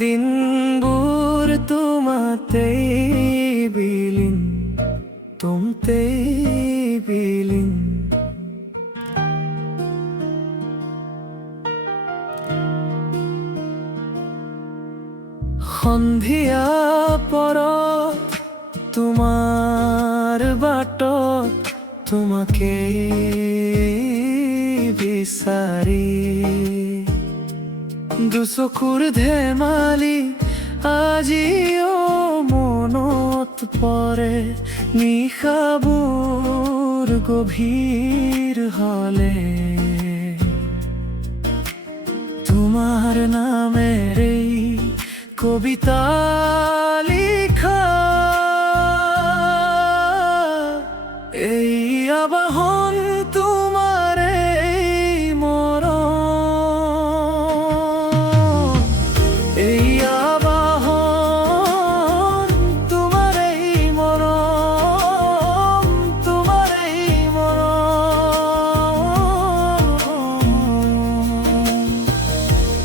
দিনবোৰ তোমাতেই বিলীন, তুমতেই বিলীন। সন্ধিয়া পৰত তোমাৰ বাটত তোমাকেই বিচাৰি, দুচকুৰ ধেমালি আজিও মনত পৰে। নিশাবোৰ গভীৰ হলে তোমাৰ নামেৰেই কবিতা লিখা, এই আবাহন তোমাৰে মৰম, এই আবাহন তোমাৰে মৰম, তোমাৰে মৰম।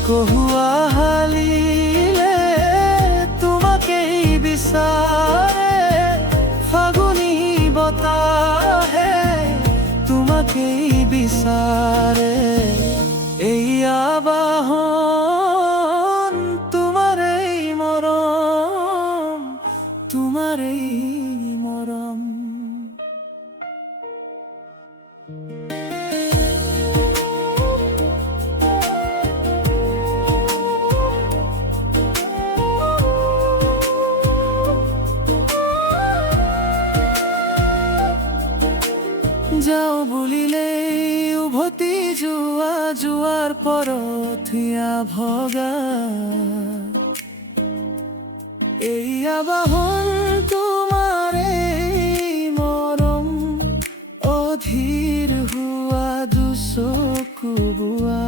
কহুৱা হালিলে তোমাকেই বিচাৰে, ফাগুনী বতাহে তোমাকেই বিচাৰে, এই আবাহন তোমাৰেই মৰম, তোমাৰেই মৰম। যাওঁ বুলিলেই উভতি যোৱা, যোৱাৰ পৰথিয়া ভগা, এই আবাহন তোমাৰে মৰম, অধীৰ হোৱা দুচকু বোৱা।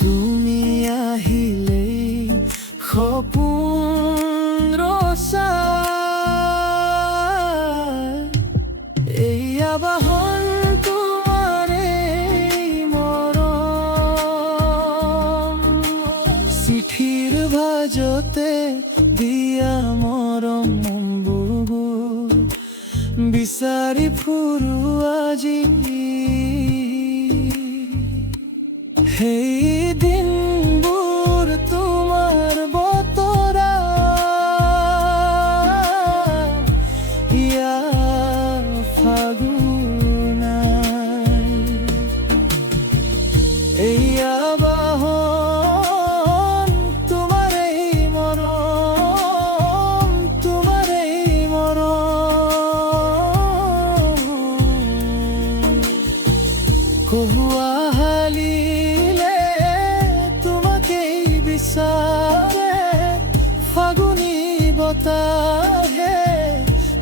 তুমি আহিলেই সপোন ৰচা, আবাহন তোমাৰে মৰম, চিঠিৰ ভাজতে দিয়া মৰমবোৰ বিচাৰি ফুৰো আজি, সেই দিনবোৰ তোমাৰ বতৰা ফাগুনাই, এই আবাহন তোমাৰেই মৰম, তোমাৰেই মৰম। কহুৱা হালিলে তোমাকেই বিচাৰে, ফাগুনী বতাহে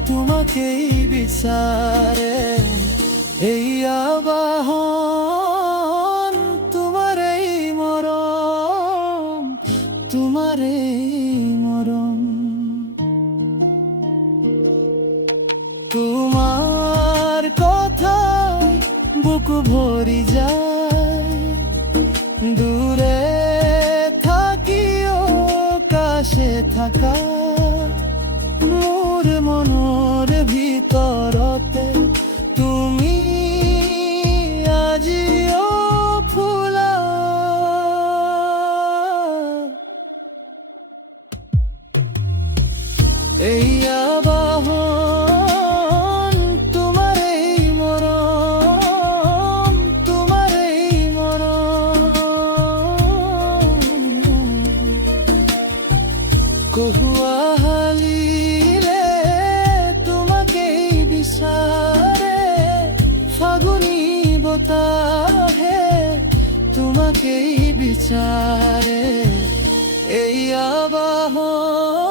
তোমাকেই বিচাৰে, এই আবাহন তোমাৰেই মৰম, তোমাৰেই মৰম। তোমাৰ কথাই বুকু ভৰি যায়, দূৰে থাকিও কাছে থাকা, মোৰ মনৰ ভিতৰতে তুমি আজিও ফুলা, এই আবাহন তোমাৰেই মৰম, তোমাৰেই মৰম। কহুৱা হালিলে তোমাকেই বিচাৰে, ফাগুনী বতাহে তোমাকেই বিচাৰে, এই আবাহন